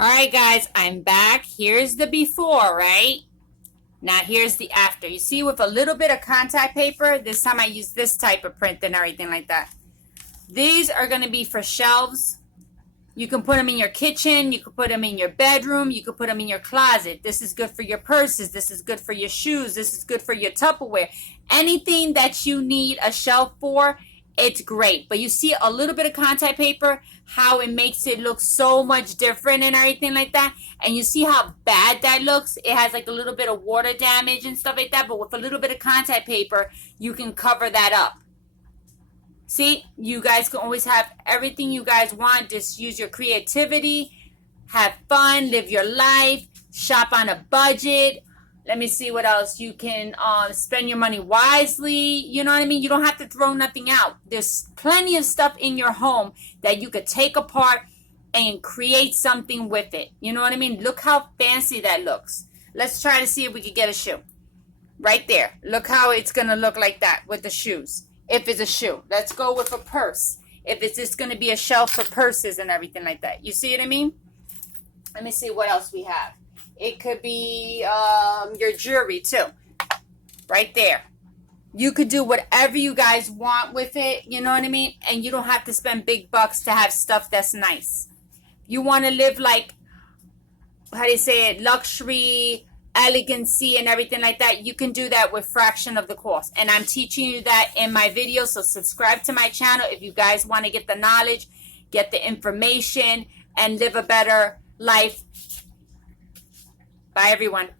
All right, guys, I'm back. Here's the before, right? Now here's the after. You see, with a little bit of contact paper, this time I use this type of print and everything like that. These are going to be for shelves. You can put them in your kitchen. You can put them in your bedroom. You can put them in your closet. This is good for your purses. This is good for your shoes. This is good for your Tupperware. Anything that you need a shelf for, it's great. But you see a little bit of contact paper, how it makes it look so much different and everything like that. And you see how bad that looks? It has like a little bit of water damage and stuff like that. But with a little bit of contact paper, you can cover that up. See, you guys can always have everything you guys want. Just use your creativity, have fun, live your life, shop on a budget. Let me see what else. You can spend your money wisely. You know what I mean? You don't have to throw nothing out. There's plenty of stuff in your home that you could take apart and create something with it. You know what I mean? Look how fancy that looks. Let's try to see if we can get a shoe. Right there. Look how it's going to look like that with the shoes. If it's a shoe. Let's go with a purse. If it's just going to be a shelf for purses and everything like that. You see what I mean? Let me see what else we have. It could be your jewelry too. Right there. You could do whatever you guys want with it. You know what I mean? And you don't have to spend big bucks to have stuff that's nice. You want to live like, how do you say it, luxury, elegancy and everything like that, you can do that with fraction of the cost. And I'm teaching you that in my video. So subscribe to my channel if you guys want to get the knowledge, get the information, and live a better life. Bye, everyone.